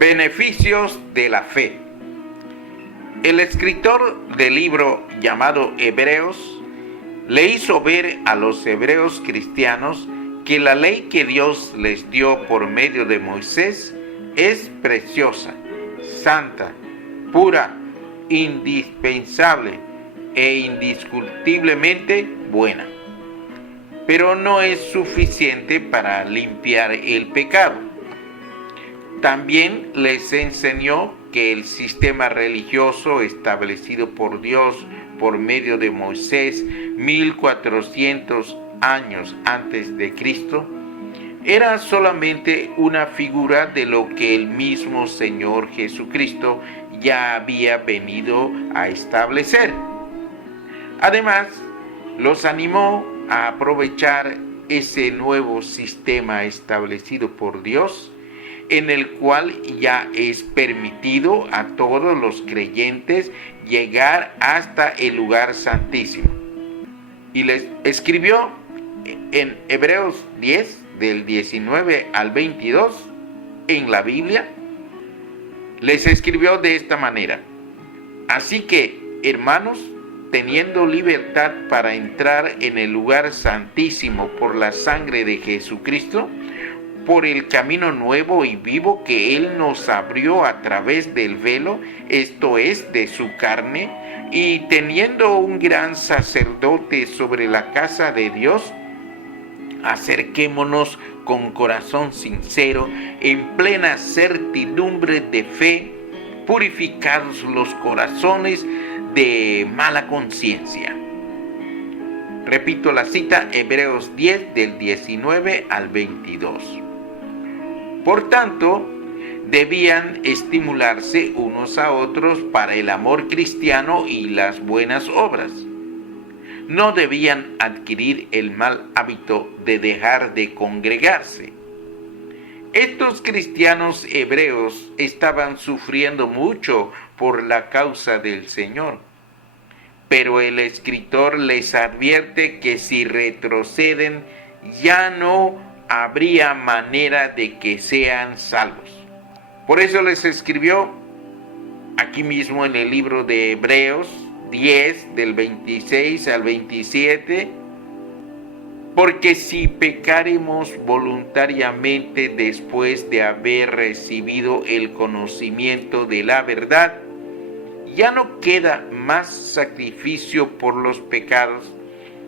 Beneficios de la fe. El escritor del libro llamado Hebreos le hizo ver a los hebreos cristianos que la ley que Dios les dio por medio de Moisés es preciosa, santa, pura, indispensable e indiscutiblemente buena. Pero no es suficiente para limpiar el pecado. También les enseñó que el sistema religioso establecido por Dios por medio de Moisés 1400 años antes de Cristo era solamente una figura de lo que el mismo Señor Jesucristo ya había venido a establecer. Además, los animó a aprovechar ese nuevo sistema establecido por Dios, en el cual ya es permitido a todos los creyentes llegar hasta el lugar santísimo. Y les escribió en Hebreos 10, del 19 al 22, en la Biblia, les escribió de esta manera: así que, hermanos, teniendo libertad para entrar en el lugar santísimo por la sangre de Jesucristo, por el camino nuevo y vivo que Él nos abrió a través del velo, esto es, de su carne, y teniendo un gran sacerdote sobre la casa de Dios, acerquémonos con corazón sincero, en plena certidumbre de fe, purificados los corazones de mala conciencia. Repito la cita, Hebreos 10, del 19 al 22. Por tanto, debían estimularse unos a otros para el amor cristiano y las buenas obras. No debían adquirir el mal hábito de dejar de congregarse. Estos cristianos hebreos estaban sufriendo mucho por la causa del Señor, pero el escritor les advierte que si retroceden ya no habría manera de que sean salvos. Por eso les escribió aquí mismo en el libro de Hebreos 10, del 26 al 27, porque si pecaremos voluntariamente después de haber recibido el conocimiento de la verdad, ya no queda más sacrificio por los pecados,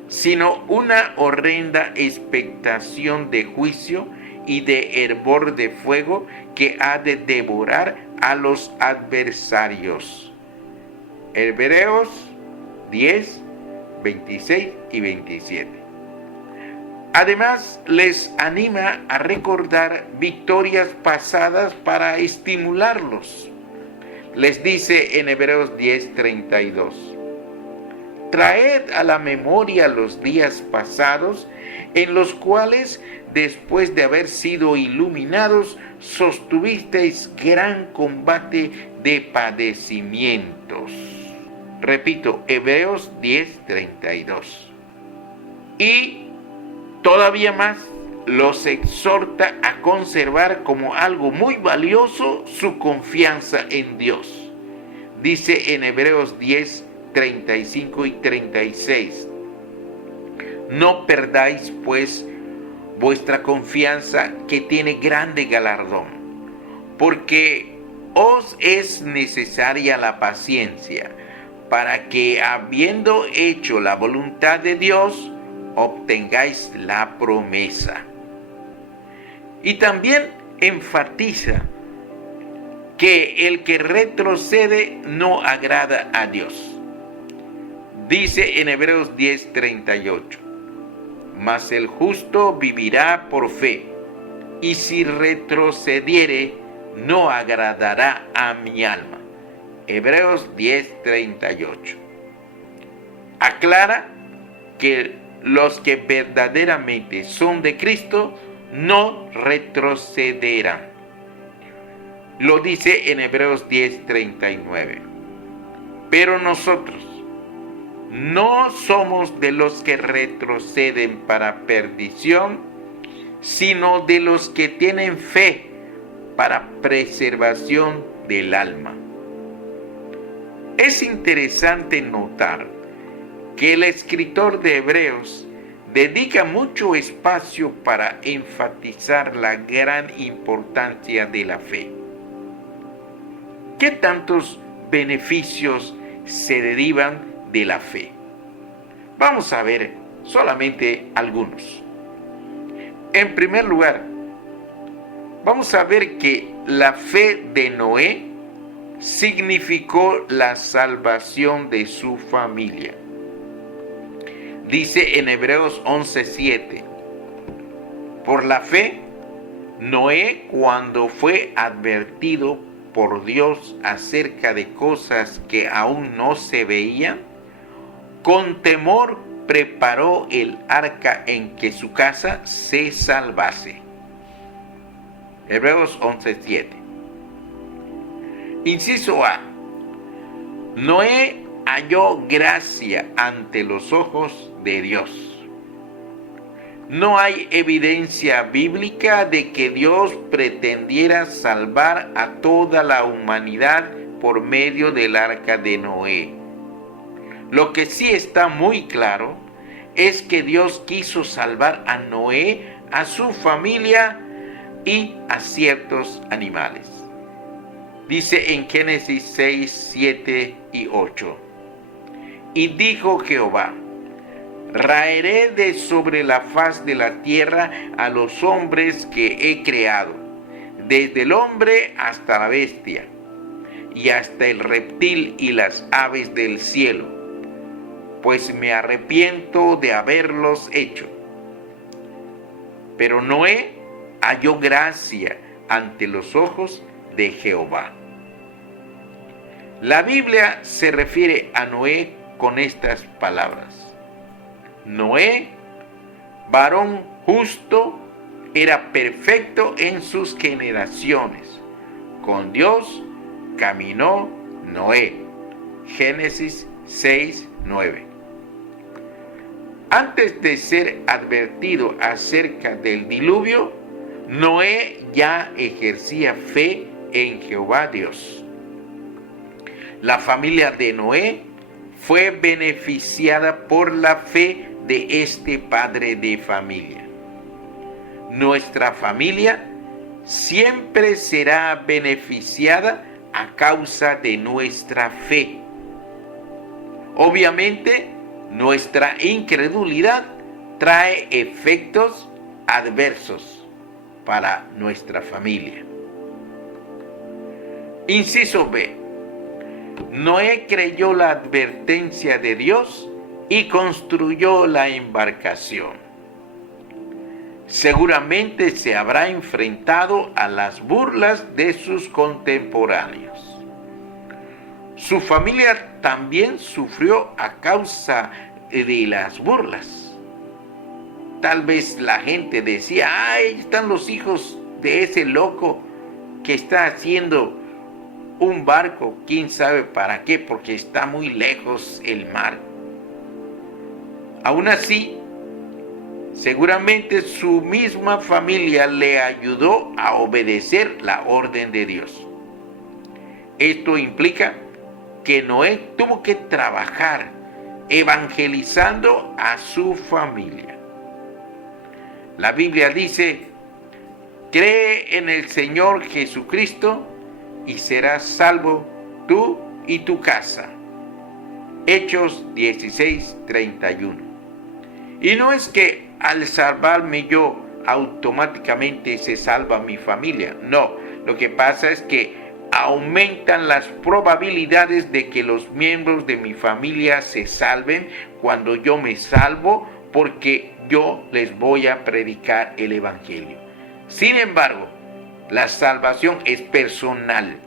sino una horrenda expectación de juicio y de hervor de fuego que ha de devorar a los adversarios. Hebreos 10, 26 y 27. Además, les anima a recordar victorias pasadas para estimularlos. Les dice en Hebreos 10, 32. Traed a la memoria los días pasados, en los cuales, después de haber sido iluminados, sostuvisteis gran combate de padecimientos. Repito, Hebreos 10, 32. Y todavía más, los exhorta a conservar como algo muy valioso su confianza en Dios. Dice en Hebreos 10, 35 y 36. No perdáis, pues, vuestra confianza, que tiene grande galardón, porque os es necesaria la paciencia, para que, habiendo hecho la voluntad de Dios, obtengáis la promesa. Y también enfatiza que el que retrocede no agrada a Dios. Dice en Hebreos 10, 38. Mas el justo vivirá por fe, y si retrocediere, no agradará a mi alma. Hebreos 10, 38. Aclara que los que verdaderamente son de Cristo no retrocederán. Lo dice en Hebreos 10, 39. Pero nosotros no somos de los que retroceden para perdición, sino de los que tienen fe para preservación del alma. Es interesante notar que el escritor de Hebreos dedica mucho espacio para enfatizar la gran importancia de la fe. ¿Qué tantos beneficios se derivan de la fe? Vamos a ver solamente algunos. En primer lugar, vamos a ver que la fe de Noé significó la salvación de su familia. Dice en Hebreos 11:7, por la fe, Noé, cuando fue advertido por Dios acerca de cosas que aún no se veían, con temor preparó el arca en que su casa se salvase. Hebreos 11:7. Inciso A. Noé halló gracia ante los ojos de Dios. No hay evidencia bíblica de que Dios pretendiera salvar a toda la humanidad por medio del arca de Noé. Lo que sí está muy claro es que Dios quiso salvar a Noé, a su familia y a ciertos animales. Dice en Génesis 6, 7 y 8. Y dijo Jehová: raeré de sobre la faz de la tierra a los hombres que he creado, desde el hombre hasta la bestia, y hasta el reptil y las aves del cielo, pues me arrepiento de haberlos hecho. Pero Noé halló gracia ante los ojos de Jehová. La Biblia se refiere a Noé con estas palabras: Noé, varón justo, era perfecto en sus generaciones. Con Dios caminó Noé. Génesis 6, 9. Antes de ser advertido acerca del diluvio, Noé ya ejercía fe en Jehová Dios. La familia de Noé fue beneficiada por la fe de este padre de familia. Nuestra familia siempre será beneficiada a causa de nuestra fe. Obviamente, nuestra incredulidad trae efectos adversos para nuestra familia. Inciso B. Noé creyó la advertencia de Dios y construyó la embarcación. Seguramente se habrá enfrentado a las burlas de sus contemporáneos. Su familia también sufrió a causa de las burlas. Tal vez la gente decía: ahí están los hijos de ese loco que está haciendo un barco, quién sabe para qué, porque está muy lejos el mar. Aún así, seguramente su misma familia le ayudó a obedecer la orden de Dios. Esto implica que Noé tuvo que trabajar evangelizando a su familia. La Biblia dice: cree en el Señor Jesucristo y serás salvo tú y tu casa. Hechos 16:31. Y no es que al salvarme yo automáticamente se salva mi familia. No, lo que pasa es que aumentan las probabilidades de que los miembros de mi familia se salven cuando yo me salvo, porque yo les voy a predicar el evangelio. Sin embargo, la salvación es personal.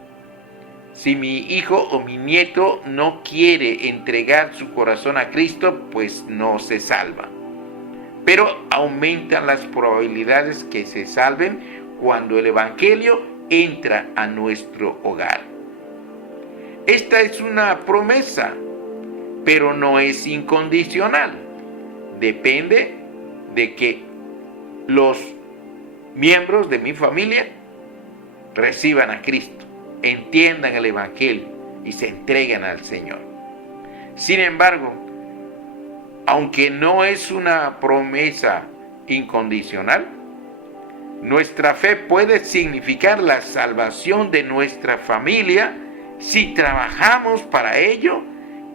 Si mi hijo o mi nieto no quiere entregar su corazón a Cristo, pues no se salva. Pero aumentan las probabilidades que se salven cuando el evangelio entra a nuestro hogar. Esta es una promesa, pero no es incondicional. Depende de que los miembros de mi familia reciban a Cristo, entiendan el Evangelio y se entreguen al Señor. Sin embargo, aunque no es una promesa incondicional, nuestra fe puede significar la salvación de nuestra familia si trabajamos para ello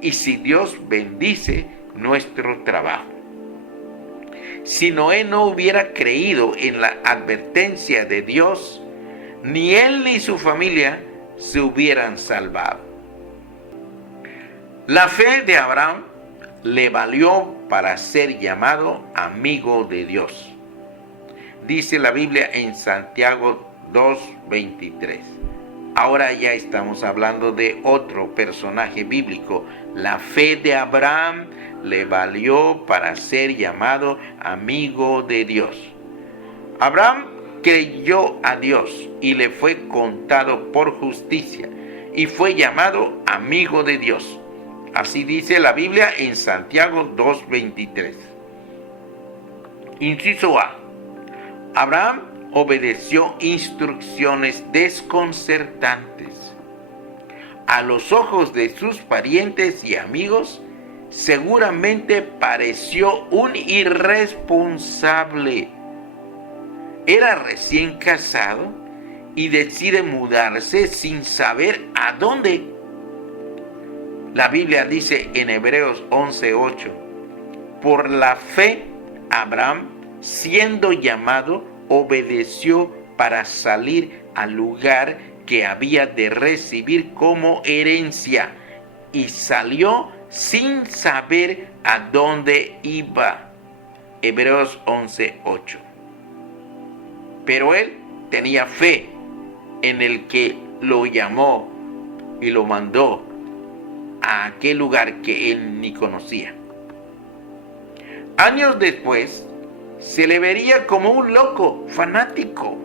y si Dios bendice nuestro trabajo. Si Noé no hubiera creído en la advertencia de Dios, ni él ni su familia se hubieran salvado. La fe de Abraham le valió para ser llamado amigo de Dios. Dice la Biblia en Santiago 2:23. Ahora ya estamos hablando de otro personaje bíblico. La fe de Abraham le valió para ser llamado amigo de Dios. Abraham creyó a Dios y le fue contado por justicia y fue llamado amigo de Dios. Así dice la Biblia en Santiago 2:23. Inciso A. Abraham obedeció instrucciones desconcertantes. A los ojos de sus parientes y amigos, seguramente pareció un irresponsable. Era recién casado y decide mudarse sin saber a dónde. La Biblia dice en Hebreos 11:8, por la fe Abraham, siendo llamado, obedeció para salir al lugar que había de recibir como herencia y salió sin saber a dónde iba. Hebreos 11:8. Pero él tenía fe en el que lo llamó y lo mandó a aquel lugar que él ni conocía. Años después, se le vería como un loco fanático.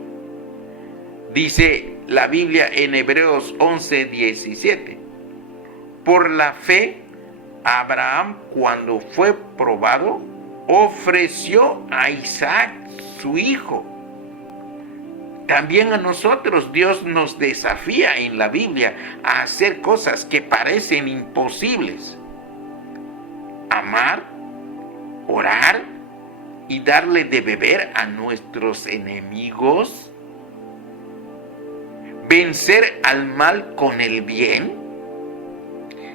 Dice la Biblia en Hebreos 11:17. Por la fe, Abraham, cuando fue probado, ofreció a Isaac, su hijo. También a nosotros Dios nos desafía en la Biblia a hacer cosas que parecen imposibles. Amar, orar y darle de beber a nuestros enemigos. Vencer al mal con el bien.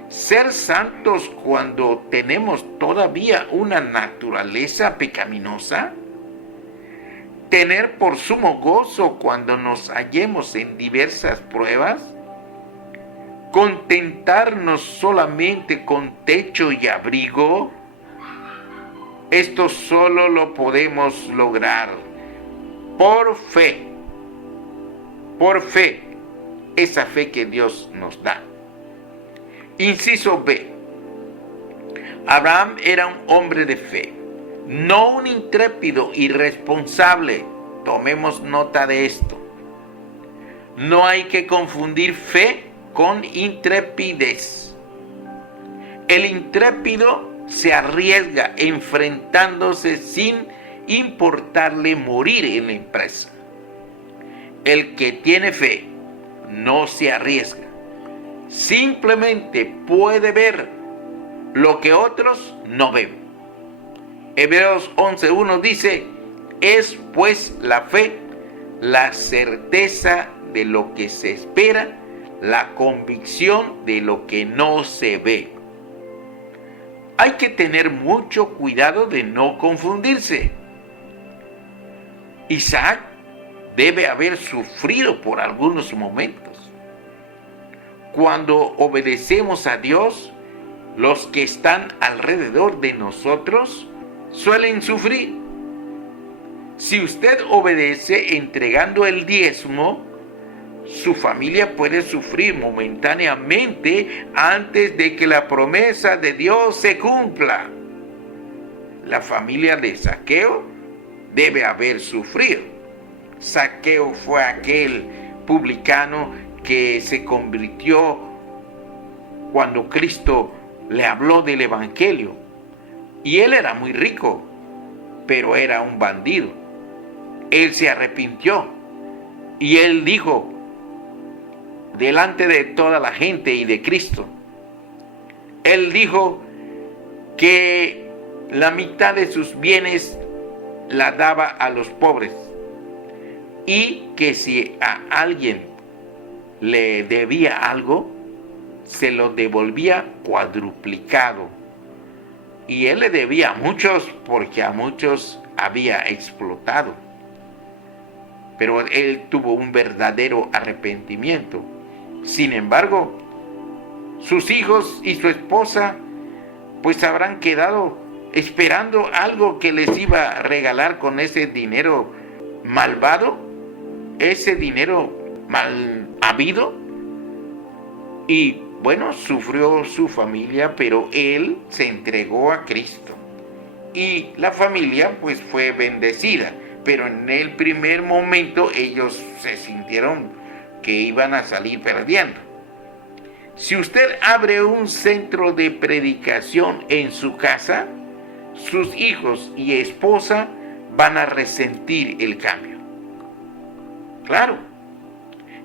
Ser santos cuando tenemos todavía una naturaleza pecaminosa. Tener por sumo gozo cuando nos hallemos en diversas pruebas. Contentarnos solamente con techo y abrigo. Esto solo lo podemos lograr por fe. Por fe, esa fe que Dios nos da. Inciso B. Abraham era un hombre de fe, no un intrépido irresponsable. Tomemos nota de esto. No hay que confundir fe con intrepidez. El intrépido se arriesga enfrentándose sin importarle morir en la empresa. El que tiene fe no se arriesga. Simplemente puede ver lo que otros no ven. Hebreos 11:1 dice, es pues la fe la certeza de lo que se espera, la convicción de lo que no se ve. Hay que tener mucho cuidado de no confundirse. Isaac debe haber sufrido por algunos momentos. Cuando obedecemos a Dios, los que están alrededor de nosotros suelen sufrir. Si usted obedece entregando el diezmo, su familia puede sufrir momentáneamente antes de que la promesa de Dios se cumpla. La familia de Zaqueo debe haber sufrido. Zaqueo fue aquel publicano que se convirtió cuando Cristo le habló del Evangelio. Y él era muy rico, pero era un bandido. Él se arrepintió y él dijo, delante de toda la gente y de Cristo. Él dijo que la mitad de sus bienes la daba a los pobres y que si a alguien le debía algo, se lo devolvía cuadruplicado. Y él le debía a muchos porque a muchos había explotado. Pero él tuvo un verdadero arrepentimiento. Sin embargo, sus hijos y su esposa pues habrán quedado esperando algo que les iba a regalar con ese dinero malvado, ese dinero mal habido. Y bueno, sufrió su familia, pero él se entregó a Cristo. Y la familia pues fue bendecida, pero en el primer momento ellos se sintieron que iban a salir perdiendo. Si usted abre un centro de predicación en su casa, sus hijos y esposa van a resentir el cambio. Claro.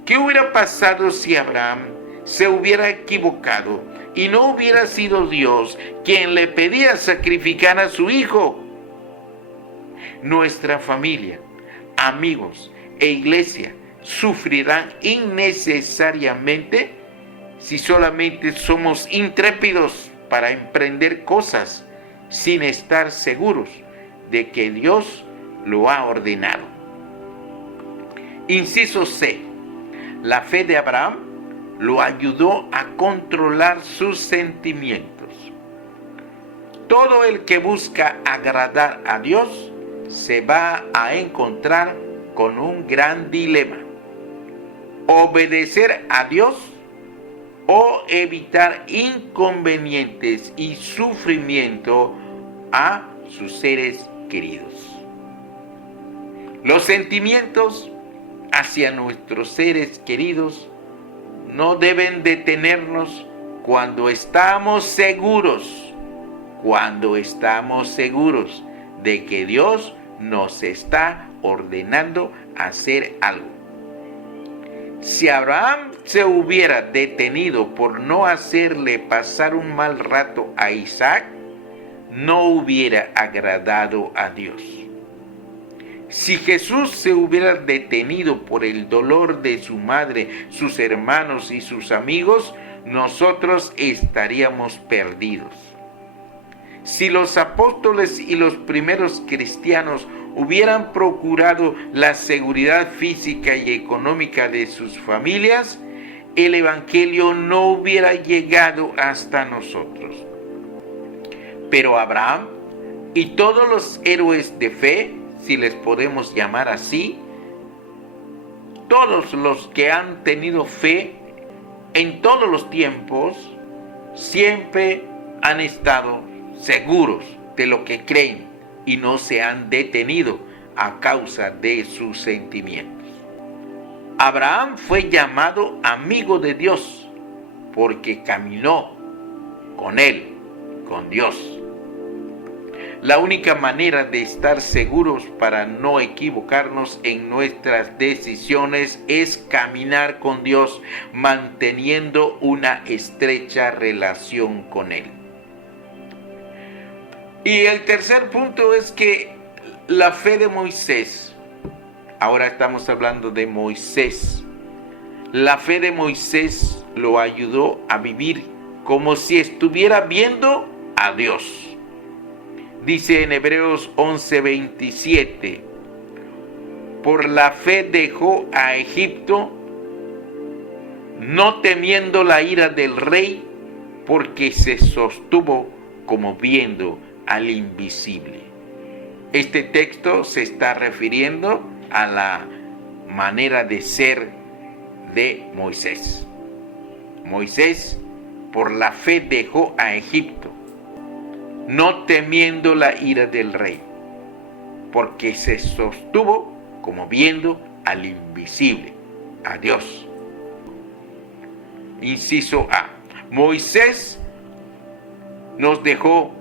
¿Qué hubiera pasado si Abraham se hubiera equivocado y no hubiera sido Dios quien le pedía sacrificar a su hijo? Nuestra familia, amigos e iglesia sufrirán innecesariamente si solamente somos intrépidos para emprender cosas sin estar seguros de que Dios lo ha ordenado. Inciso C. La fe de Abraham lo ayudó a controlar sus sentimientos. Todo el que busca agradar a Dios se va a encontrar con un gran dilema: obedecer a Dios o evitar inconvenientes y sufrimiento a sus seres queridos. Los sentimientos hacia nuestros seres queridos no deben detenernos cuando estamos seguros de que Dios nos está ordenando hacer algo. Si Abraham se hubiera detenido por no hacerle pasar un mal rato a Isaac, no hubiera agradado a Dios. Si Jesús se hubiera detenido por el dolor de su madre, sus hermanos y sus amigos, nosotros estaríamos perdidos. Si los apóstoles y los primeros cristianos hubieran procurado la seguridad física y económica de sus familias, el evangelio no hubiera llegado hasta nosotros. Pero Abraham y todos los héroes de fe, si les podemos llamar así, todos los que han tenido fe en todos los tiempos, siempre han estado seguros de lo que creen y no se han detenido a causa de sus sentimientos. Abraham fue llamado amigo de Dios porque caminó con él, con Dios. La única manera de estar seguros para no equivocarnos en nuestras decisiones es caminar con Dios, manteniendo una estrecha relación con Él. Y el tercer punto es que la fe de Moisés, ahora estamos hablando de Moisés, la fe de Moisés lo ayudó a vivir como si estuviera viendo a Dios. Dice en Hebreos 11:27, por la fe dejó a Egipto, no temiendo la ira del rey, porque se sostuvo como viendo al invisible. Este texto se está refiriendo a la manera de ser de Moisés. Moisés, por la fe dejó a Egipto, no temiendo la ira del rey, porque se sostuvo como viendo al invisible, a Dios. Inciso A. Moisés nos dejó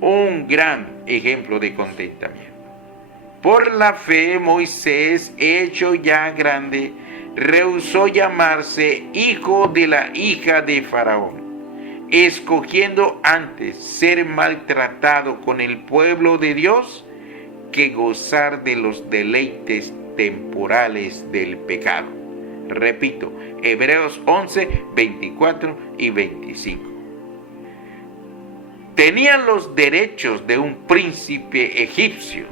un gran ejemplo de contentamiento. Por la fe, Moisés, hecho ya grande, rehusó llamarse hijo de la hija de Faraón, escogiendo antes ser maltratado con el pueblo de Dios que gozar de los deleites temporales del pecado. Repito, Hebreos 11, 24 y 25. Tenían los derechos de un príncipe egipcio.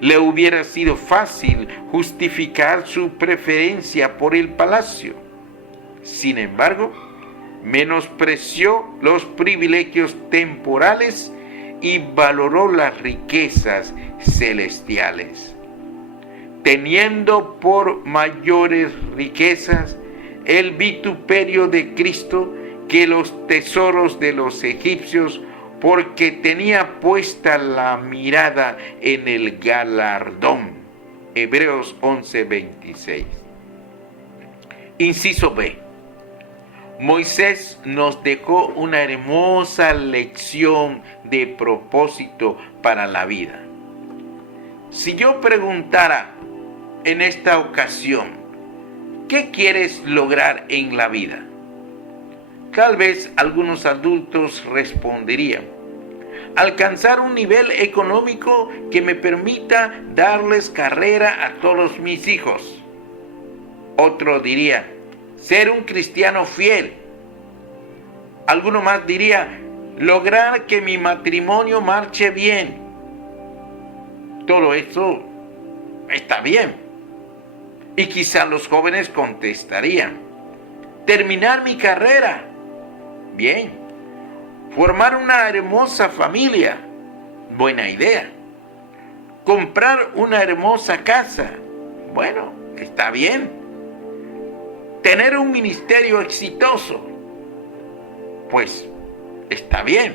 Le hubiera sido fácil justificar su preferencia por el palacio. Sin embargo, menospreció los privilegios temporales y valoró las riquezas celestiales, teniendo por mayores riquezas el vituperio de Cristo que los tesoros de los egipcios, porque tenía puesta la mirada en el galardón. Hebreos 11:26. Inciso B. Moisés nos dejó una hermosa lección de propósito para la vida. Si yo preguntara en esta ocasión, ¿qué quieres lograr en la vida? Tal vez algunos adultos responderían: alcanzar un nivel económico que me permita darles carrera a todos mis hijos. Otro diría: ser un cristiano fiel. Alguno más diría: lograr que mi matrimonio marche bien. Todo eso está bien. Y quizá los jóvenes contestarían: terminar mi carrera. Bien. Formar una hermosa familia. Buena idea. Comprar una hermosa casa. Bueno, está bien. Tener un ministerio exitoso. Pues está bien.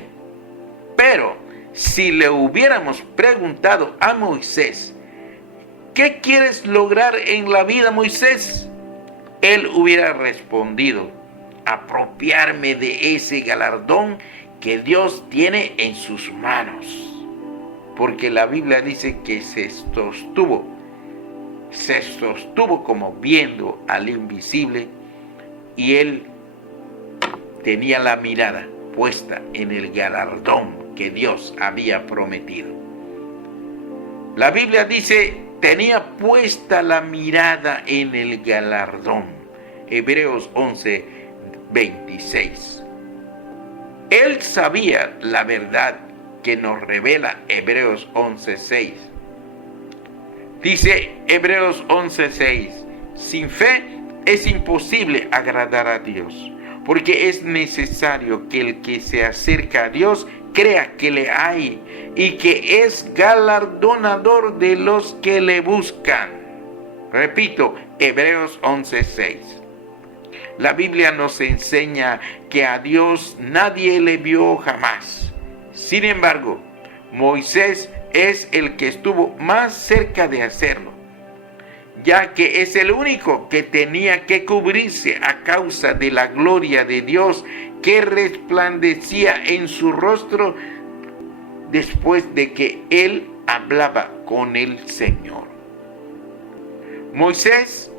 Pero si le hubiéramos preguntado a Moisés: ¿qué quieres lograr en la vida, Moisés? Él hubiera respondido: apropiarme de ese galardón que Dios tiene en sus manos. Porque la Biblia dice que se sostuvo como viendo al invisible, y él tenía la mirada puesta en el galardón que Dios había prometido. La Biblia dice: tenía puesta la mirada en el galardón. Hebreos 11, 26. Él sabía la verdad que nos revela Hebreos 11:6. Dice Hebreos 11:6: sin fe es imposible agradar a Dios, porque es necesario que el que se acerca a Dios crea que le hay y que es galardonador de los que le buscan. Repito, Hebreos 11:6. La Biblia nos enseña que a Dios nadie le vio jamás. Sin embargo, Moisés es el que estuvo más cerca de hacerlo, ya que es el único que tenía que cubrirse a causa de la gloria de Dios que resplandecía en su rostro después de que él hablaba con el Señor. Moisés,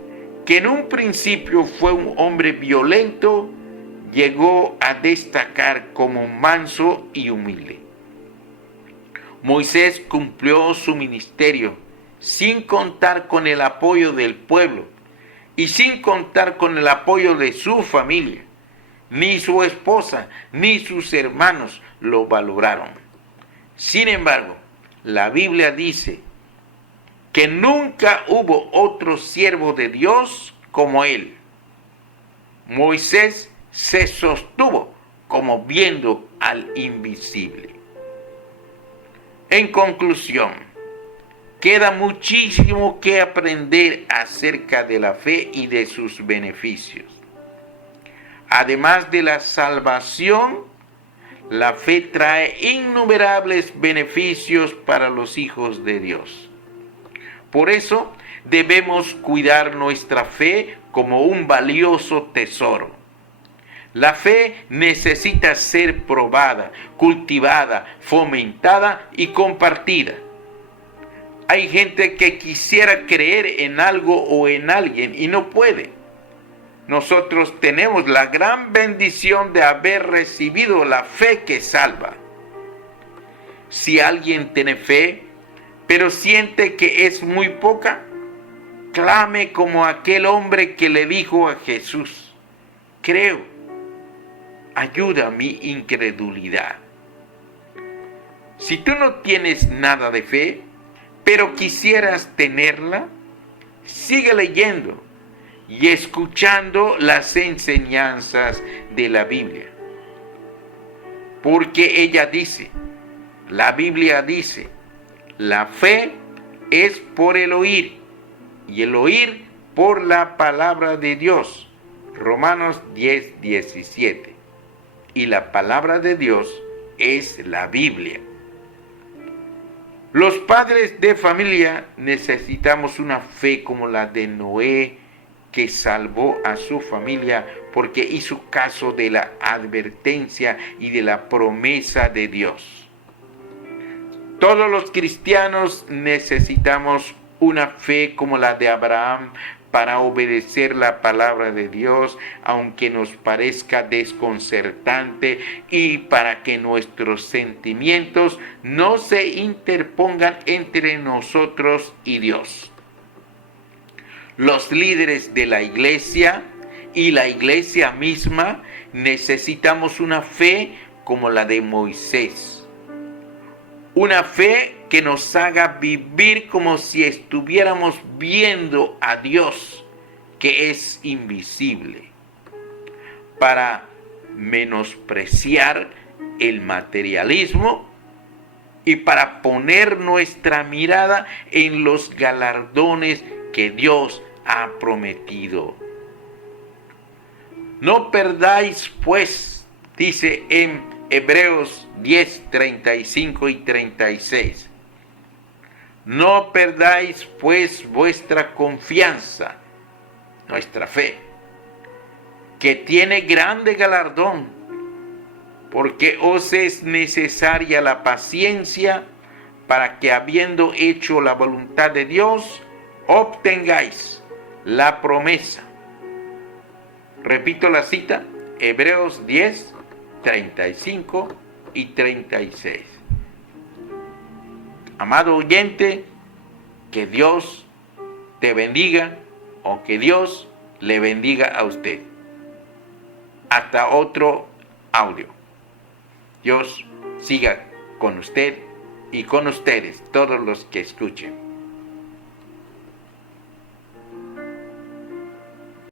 que en un principio fue un hombre violento, llegó a destacar como manso y humilde. Moisés cumplió su ministerio sin contar con el apoyo del pueblo y sin contar con el apoyo de su familia. Ni su esposa ni sus hermanos lo valoraron. Sin embargo, la Biblia dice que nunca hubo otro siervo de Dios como él. Moisés se sostuvo como viendo al invisible. En conclusión, queda muchísimo que aprender acerca de la fe y de sus beneficios. Además de la salvación, la fe trae innumerables beneficios para los hijos de Dios. Por eso debemos cuidar nuestra fe como un valioso tesoro. La fe necesita ser probada, cultivada, fomentada y compartida. Hay gente que quisiera creer en algo o en alguien y no puede. Nosotros tenemos la gran bendición de haber recibido la fe que salva. Si alguien tiene fe, pero siente que es muy poca, clame como aquel hombre que le dijo a Jesús: creo, ayuda a mi incredulidad. Si tú no tienes nada de fe, pero quisieras tenerla, sigue leyendo y escuchando las enseñanzas de la Biblia. Porque ella dice, la Biblia dice, la fe es por el oír, y el oír por la palabra de Dios. Romanos 10:17. Y la palabra de Dios es la Biblia. Los padres de familia necesitamos una fe como la de Noé, que salvó a su familia porque hizo caso de la advertencia y de la promesa de Dios. Todos los cristianos necesitamos una fe como la de Abraham para obedecer la palabra de Dios, aunque nos parezca desconcertante, y para que nuestros sentimientos no se interpongan entre nosotros y Dios. Los líderes de la iglesia y la iglesia misma necesitamos una fe como la de Moisés. Una fe que nos haga vivir como si estuviéramos viendo a Dios, que es invisible, para menospreciar el materialismo y para poner nuestra mirada en los galardones que Dios ha prometido. No perdáis, pues, dice en Hebreos 10:35 y 36. No perdáis, pues, vuestra confianza, nuestra fe, que tiene grande galardón, porque os es necesaria la paciencia para que, habiendo hecho la voluntad de Dios, obtengáis la promesa. Repito la cita, Hebreos 10:35 y 36. Amado oyente, que Dios te bendiga o que Dios le bendiga a usted. Hasta otro audio. Dios siga con usted y con ustedes, todos los que escuchen.